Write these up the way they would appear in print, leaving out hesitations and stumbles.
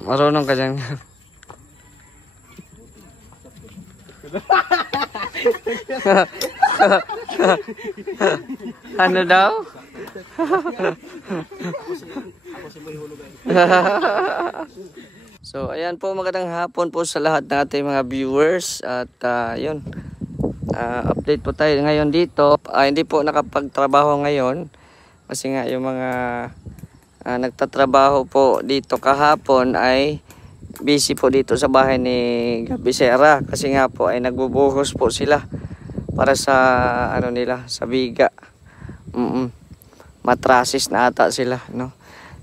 Marunong ka dyan. Ano daw? So, ayan po, magandang hapon po sa lahat ng ating mga viewers. At yun, update po tayo ngayon dito. Hindi po nakapagtrabaho ngayon kasi nga yung mga nagtatrabaho po dito kahapon ay busy po dito sa bahay ni Gabisera kasi nga po ay nagbubuhos po sila para sa ano nila, sa biga. Matrasis na ata sila, no?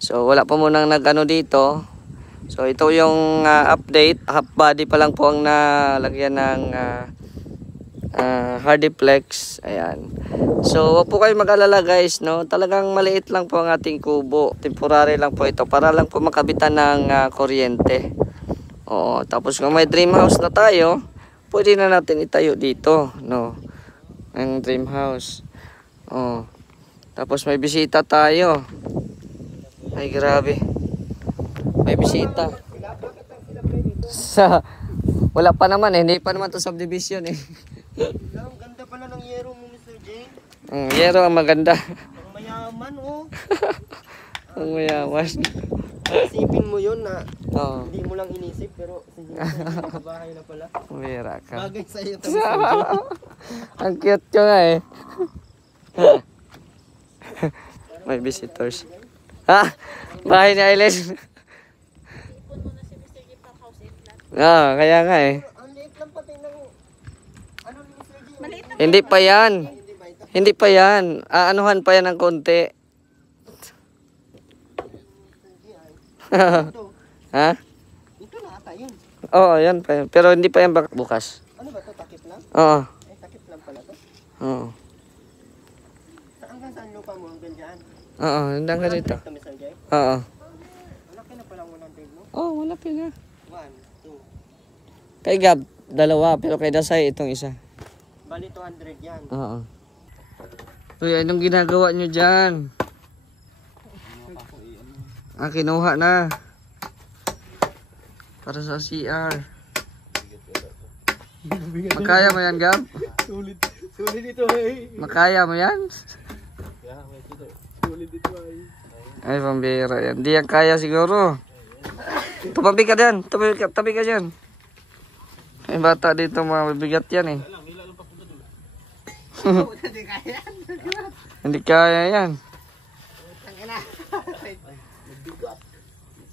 So wala pa munang nagano dito. So ito yung update. Half body pa lang po ang nalagyan ng Hardiplex. Ayan. So wag po kayo mag-alala guys, no? Talagang maliit lang po ang ating kubo. Temporary lang po ito para lang po makabitan ng kuryente. Oo, tapos kung may dream house na tayo, pwede na natin itayo dito, no? Ang dream house. Oh. Tapos may bisita tayo. Ay grabe. May bisita. Wala pa naman eh, hindi pa naman to subdivision eh. Ang ganda pala ng yero mo, Mr. J. Yero ang maganda. Ang mayaman, oh. Ang mayaman. Isipin mo yun na Oo. hindi mo lang inisip, pero sa bahay na pala. Mira ka. Bagay sa iyo, Mr. J. Ang cute nyo nga eh. May visitors. Ha? Bahay ni Aileen. Kaya nga eh. Ang liit lang pati ng ano ni Mr. J. Maliit lang. Hindi pa yan. Hindi pa yan. Aanuhan pa yan ng konti. Ha? Ito na ata yun. Oo, yan pa yan. Pero hindi pa yan bukas. Ano ba ito? Takip lang? Oo. Eh, takip lang pala to. Oo. Hanggang saan lupa mo? Hanggang dyan? Oo, hanggang ka dito. Ito, Mr. J. Oo. Malaki na pala 100 mo. Oo, wala pa na. 1, 2. Kay Gab, dalawa. Pero kay Dasay, itong isa. Bali 200 yan. Oo. Uy, anong ginagawa nyo dyan? Kinuha na. Para sa CR. Makaya mo yan, Gab? Sulit ito, eh. Makaya mo yan? Sulit ito, eh. Ay, pambira yan. Di yan kaya siguro. Tumabi ka dyan. Tabi ka dyan. May bata dito, mabibigat yan eh. Hindi kaya. Hindi kaya yan.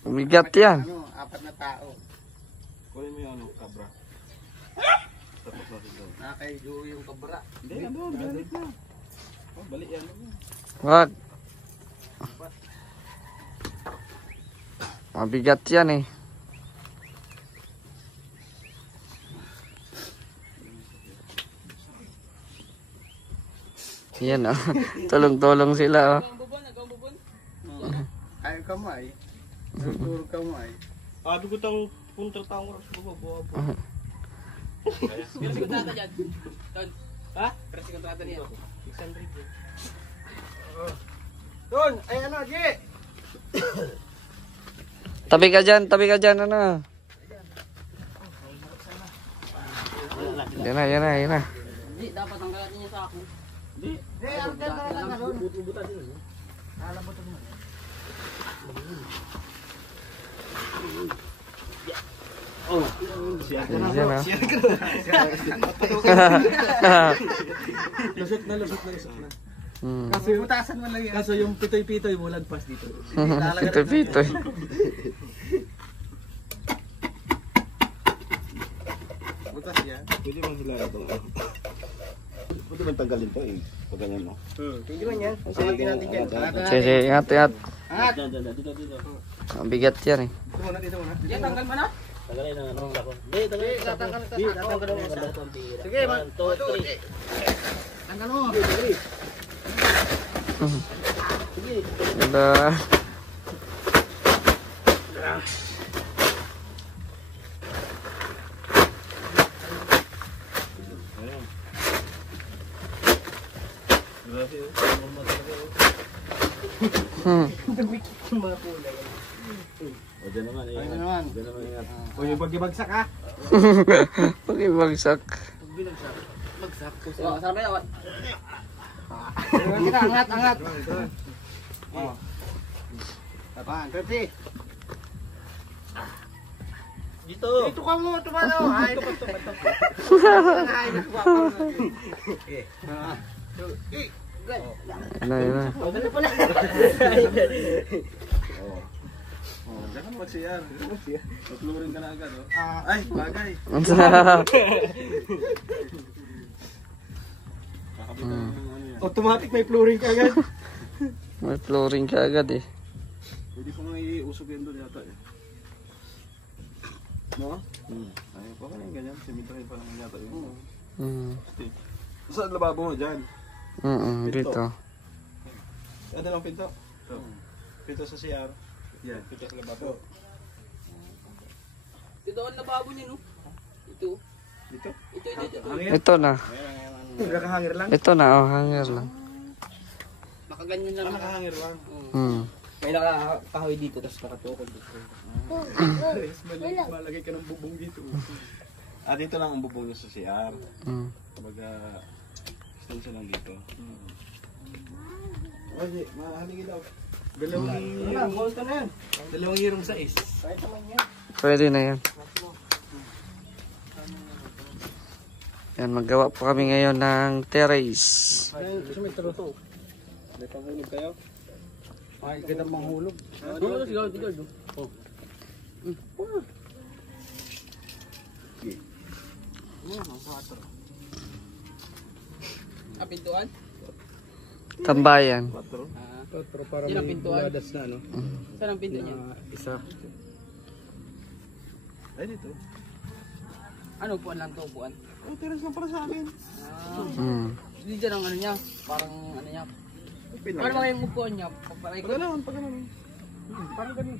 Mabigat yan. Ano, 4 na tao. Kunin mo yung ano, kabra. Tapos natin doon. Nakakaido yung kabra. Hindi, ano, balik na. Oh, balik yan. Wag. Mabigat yan eh. Yan oh. Tulong-tulong sila oh. Ayaw kamay. Turo kamay. Abi ko tang punta taong oras ko ba. Pero kontrata dyan. Ha? Pero kontrata niya. 600. Don, ay ano, G? Tabi ka dyan ano. Yan na. Hindi, dapat tanggalan niya sa akin. Hindi, ang ganda lang na doon. Bubutan din. Alam mo ito naman. Oh, siya ka na. Lusot na. Kaso butasan mo lang yan. Kaso yung pitoy-pitoy mo lagpas dito. Pitoy-pitoy. Butas yan. Pwede bang hila ito? Pwede bang tanggalin to eh? Pag ganyan mo. Tingin mo yan. Sangatin natin dyan. Sige, ingat. Angat. Dito. Mabigat yan eh. Dito muna. Yan, tanggal mo na. Tanggalin na ano ako. Hindi, tanggalin. Tatanggal mo isa. Sige, 1, 2, 3. Tanggal mo. Sige. Ganda. Grabe oh. Mga kulay. Diyan naman, Ay, naman. Diyan naman, ingat. O yung pagbagsak ha? Pag-ibagsak. Binagsak. Bagsak. Sarap na yun. Kita, angat, angat. Oh. Tapan, Pepsi. Dito ka mo, tumano. Ay, ito. Ano yun na? Diyan ka mag-CR. Mag-fluorin ka na agad. Ay, bagay. Automatic may flooring ka agad. May flooring ka agad eh. Pwede ko nga iusog yan doon yata eh. No? Ay, pa ka lang ganyan. Simentrahin pa naman yata yun. Saan lababo mo dyan? Dito. Ano lang pinto? Pinto sa CR. Yan, pinto sa lababo. Ito ang lababo niya, no? Ito. Dito? Ito. Ito na. Nakahangir lang? Ito na, oh, hanger lang. Nakaganyan na lang. Nakahangir lang. May nakakahoy dito, tapos nakatukol dito. Malagay ka ng bubong dito. Dito lang ang bubong sa CR. Kumbaga, extension lang dito. Oye, mahaligi daw. Dalawang hirong sa is. Pwede na yan. Yan, maggawa po kami ngayon ng terrace. Gusto may taro to. May panghulog kayo? Ay, ganda manghulog. Ano sigaw dito? Oh. Pintuan? Tambayan. Pero para Yan ang pintuan. buladas na ano? Saan ang pinto niya? Isa. Ay, dito. Ano, upuan lang to, upuan? Oh, teras lang para sa akin. Hindi dyan ang ano niya, parang ano niya. Parang mga yung upuan niya, parang Pagano'n. Parang ganun.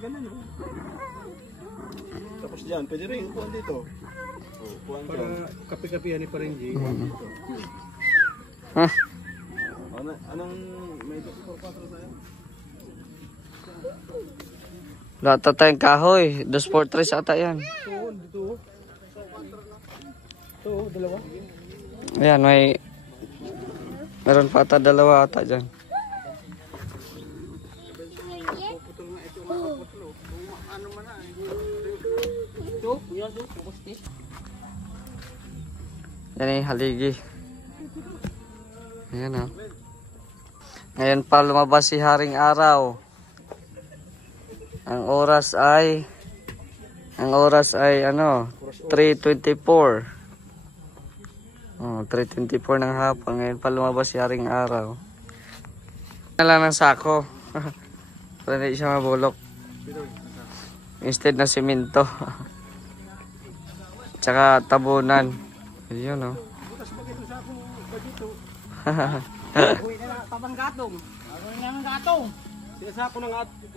Ganun. Tapos dyan, pwede rin upuan dito. Oh, upuan dyan. Para kape-kapehan ni Paring G. Anong may 4-4 sa'yo? Lahat na tayong kahoy. 2-4-3 ata yan. Oo, dito. Ito, dalawa. Ayan, meron pa ata dalawa ata dyan. ito, yun to, pukustis. Yan yung haligi. Ayan o. Ngayon pa lumabas si Haring Araw. Ang oras ay ano, 3:24. Oh, 3:24 ng hapon. Ngayon pa lumabas si Haring Araw. Lang ng sako. Para hindi siya mabulok. Instead na simento. Tsaka tabunan. Ayun oh. Uy, na tabang gatong. Gagawin na ng gatong. Sinasako ng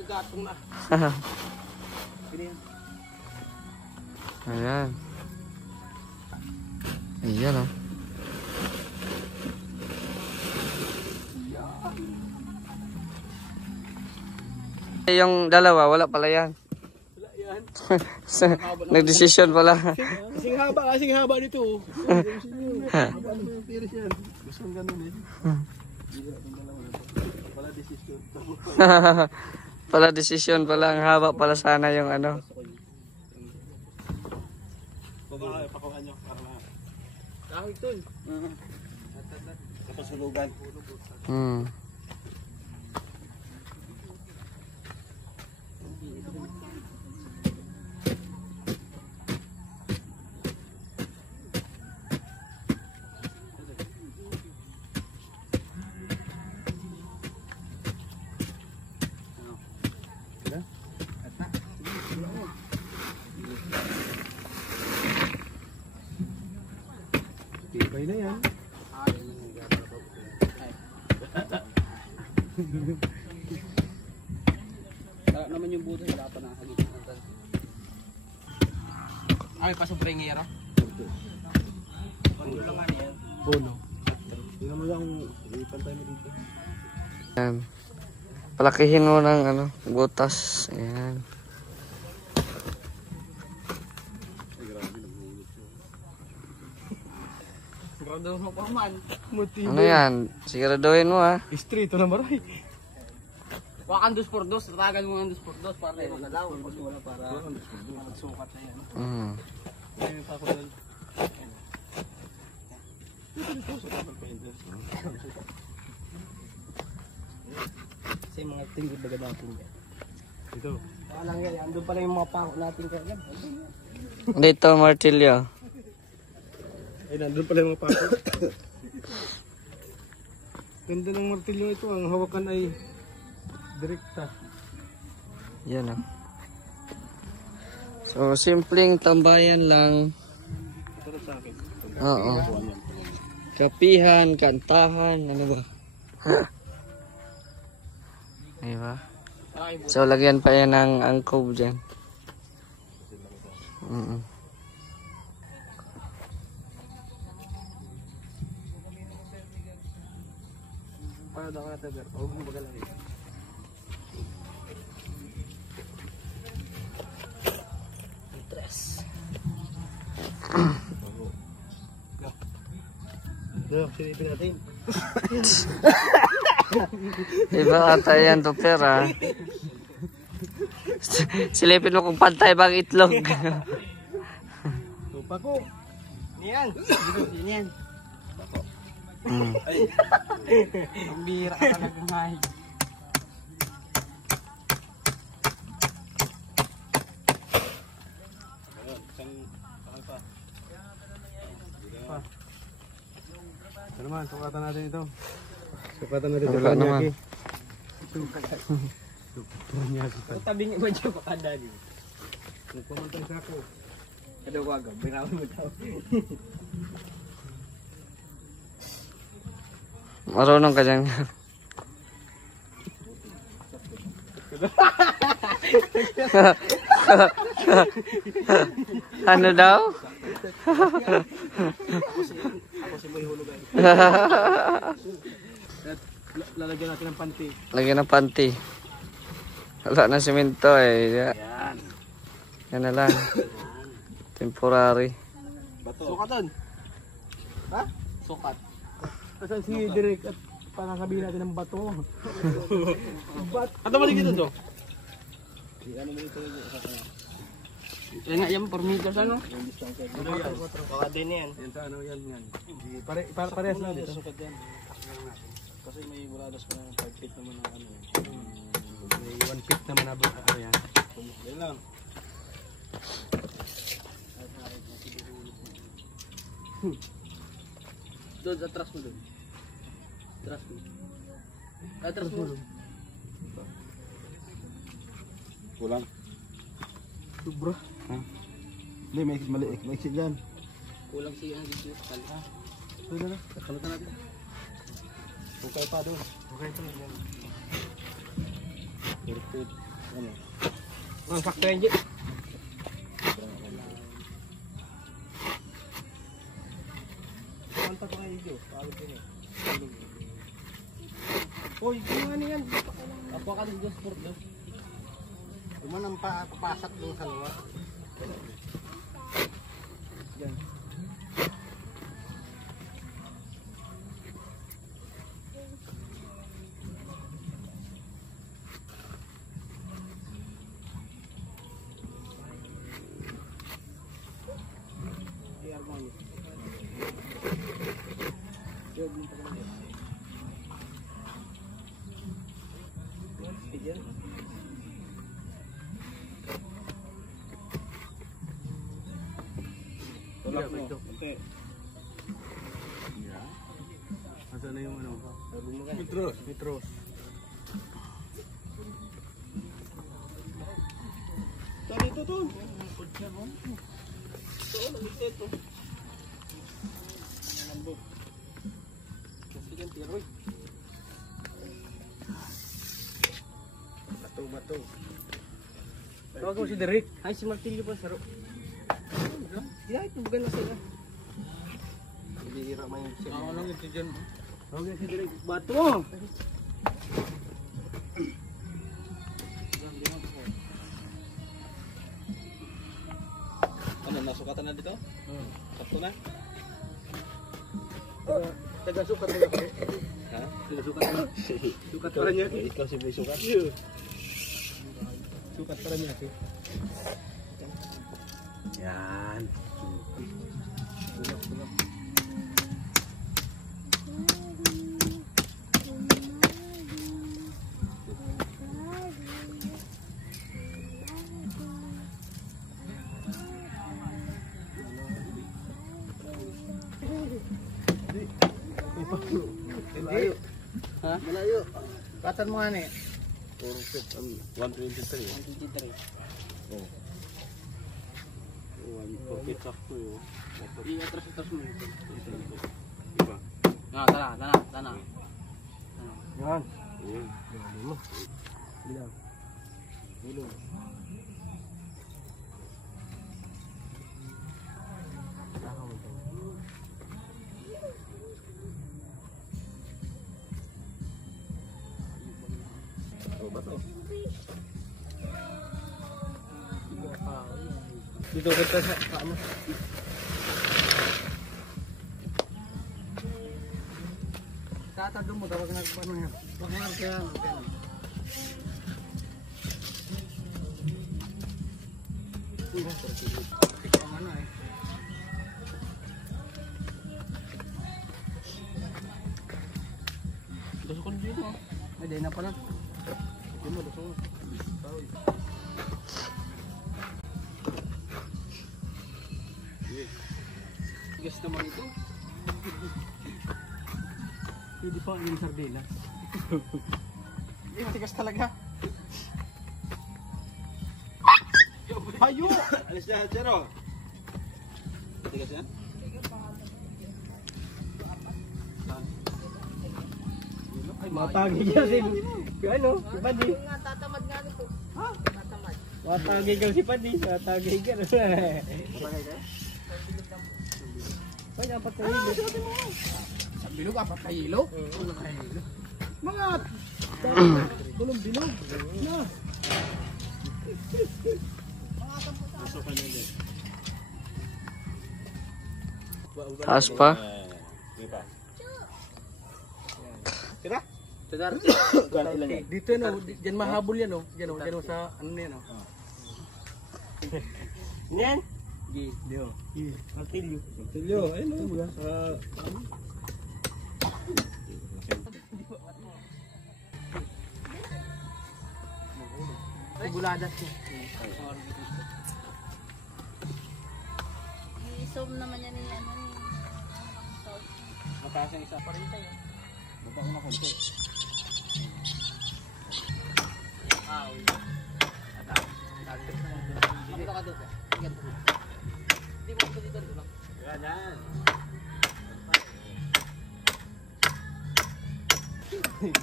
gatong na. Ayan. Ayan oh. Yung dalawa, wala pala yan. Wala yan. Nagdesisyon pala. Kasing haba nito. Haba naman yung piris yan. Gusto ng ganun eh. Wala desisyon. Pala desisyon pala. Ang haba pala sana yung ano. Pakuhan nyo para na. Kahoy to. Kapasunugan. Tibay na yan. Wala naman yung buto, wala pa nakagit. Ay, pasok ringero. Puno lang nga yan. Puno. Hindi naman lang ipantay mo dito. Ayan. Palakihin mo ng ano, butas. Ayan. Sigurado mo pa man. Ano yan? Siguraduhin mo ha. Street, ito na maray. Wakan 2x2, tatagal mo ng 2x2 para magalaw. Pag wala para magsukat na yan. Mm. Ayun pa ako doon. Ito, sukat ng painters. Kasi mga tingin baga natin yan. Ito. Walang yan, andun pala yung mga pangko natin kagad. Dito, martilyo. Ay, nandun pala yung mga pako. Ganda ng martilyo ito. Ang hawakan ay direkta. Yan oh. So, simpleng tambayan lang. Ito na sa akin. Oo. Kapihan, kantahan, ano ba? Diba? So, lagyan pa yan ng angkov dyan. Para daw ka natin, pero huwag mo magalang ito. Ito, silipin natin. Iba ata yan to pera. Silipin mo kung pantay bang itlog. Ito, pako. Yan! Yan! Ay, Ang bira ka talagang mahig. ayun, isang pakal pa. Ito naman, sukatan natin ito. Sukatan natin ito. Wala naman. Ang tabi niya ba dyan pakada niyo? Nagpamantay sa ako. Kada wagam, binawan mo daw. Marunong ka dyan. Ano daw? Ako si Boy Hulog ay. Lalagyan natin ng panty. Lagyan ng panty. Wala na simento eh. Yan. Yan na lang. Temporary. Bato. Sukatan. Ha? Sukat. Kasi si Derek at panakabi natin ng bato. Ano ba dito to? Ano ba dito? Yan nga yan, 4 meters ano? Ano yan? Baka din yan. Yan sa ano yan yan. Parehas na dito. Sukat yan. Kasi may buradas pa ng 5 feet naman ng ano. May 1 feet naman na ano yan. Yan lang. Doon, atras mo doon. Atras mo. Atras mo. Kulang. Sobra. Ha? Hindi, may maliit. May exit yan. Kulang si ang dito. Kalha. Ito na. Kalutan natin. Okay pa doon. Okay pa yan. Perfect. Ano? Ang sakto yan dyan. Kanta pa kayo dito. Pagod yun eh. Uy, kung ano yan. Ako ka din 2x2. Tuman ang papasak doon sa luwa. Yan. Tulak mo. Okay. Asa na yung ano? Mitros. Mitros. Dito to. Ito. Bato. Tawag mo si Derek. Ay, si Martillo pa saro. Yeah, ito bukan na sila. Hindi hira man yung siya. Ako lang ito dyan. Tawag mo si Derek. Bato mo! Ano, nasukatan na dito? Sakto na? Taga-sukat na ako. Ha? Taga-sukat na. Sukat para niya. Ikaw si may sukat. Sukat para niya. Yan. Malayo. Ha? Malayo. Katan mo nga ni. 123. 123. Oh. 148 sakto yun. Atras mo. Diba? Tana. Yan. Ayan. Mo. Bilang. Bilong. Dito kita sa ano? Tatado mo daw nagpano yan. Wag mo kaya. Ano eh. Dosa ko dito. Ay, di na pala. Dito mo dosa mo. Tigas naman ito. Hindi pa yung sardina. Hindi, matigas talaga. Hayo! Alis na, Chero. Tigas yan? Ay, Matagi ka si... Ano? Si Padi. Tatamad nga nito. Ha? Tatamad. Matagi ka si Padi. Matagi ka. Matagay ka? Kaya apat na hilo. Sa bilog, 4 na hilo? Ulo na hilo. Mga... Bilog. Na. Taas pa. Tira? Tadar. Dito no, diyan mahabol yan oh. Diyan sa ano yan oh. Yan. Dio. Martilyo. Ayun oh. Sa Buladas niya. I-zoom naman yan ni ano ni. Mataas ang isa pa rin tayo. Baba ko na konti. Makita ka doon. Hindi mo ito dito lang. yan.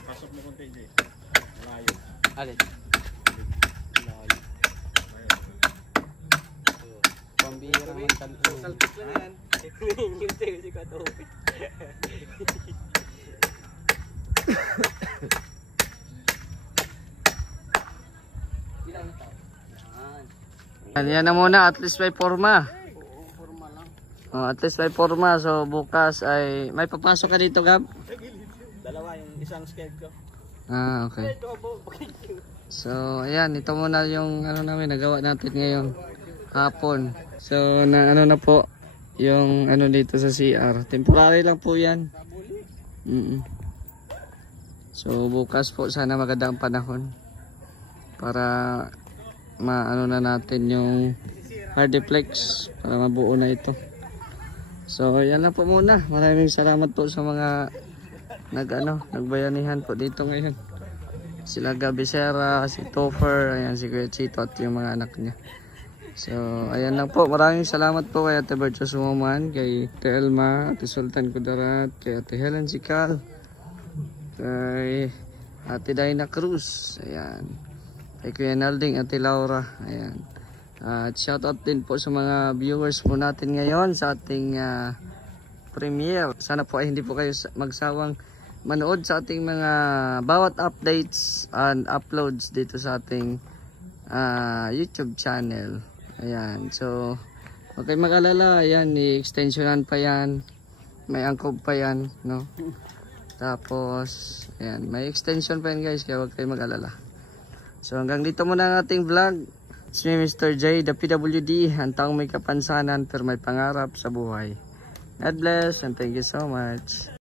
Pasok mo konti, Jay. Malayo. Alin? Malayo. Pambira naman tanto. Salpik lang yan. Hindi ko ito. Ilang tao? Yan na muna, at least may forma. Oo, formal lang. Oh, at least may forma. So bukas ay may papasok ka dito, Gab? Dalawa yung isang sked ko. Ah, okay. So ayan, ito muna yung ano namin nagawa natin ngayong hapon. So na ano na po yung ano dito sa CR. Temporary lang po 'yan. So bukas po sana magandang panahon para maano na natin yung hardiplex para mabuo na ito. So yan lang po muna. Maraming salamat po sa mga nagbayanihan po dito ngayon. Sila Gabisera, si Topher, ayan si Kuya Chito at yung mga anak niya. So ayan lang po. Maraming salamat po kay Ate Bercho Sumaman, kay Ate Elma, Ate Sultan Kudarat, kay Ate Helen Sikal, kay Ate Dina Cruz, ayan. Kay Kuya Nalding, Ate Laura, ayan. At shoutout din po sa mga viewers po natin ngayon sa ating premiere. Sana po ay hindi po kayo magsawang manood sa ating mga bawat updates and uploads dito sa ating YouTube channel. Ayan, so huwag kayong mag-alala, ayan, i-extensionan pa yan. May angkob pa yan, no? Tapos, ayan, may extension pa yan guys, kaya huwag kayo mag-alala. So hanggang dito muna ang ating vlog. It's me, Mr. J, the PWD, ang taong may kapansanan pero may pangarap sa buhay. God bless and thank you so much.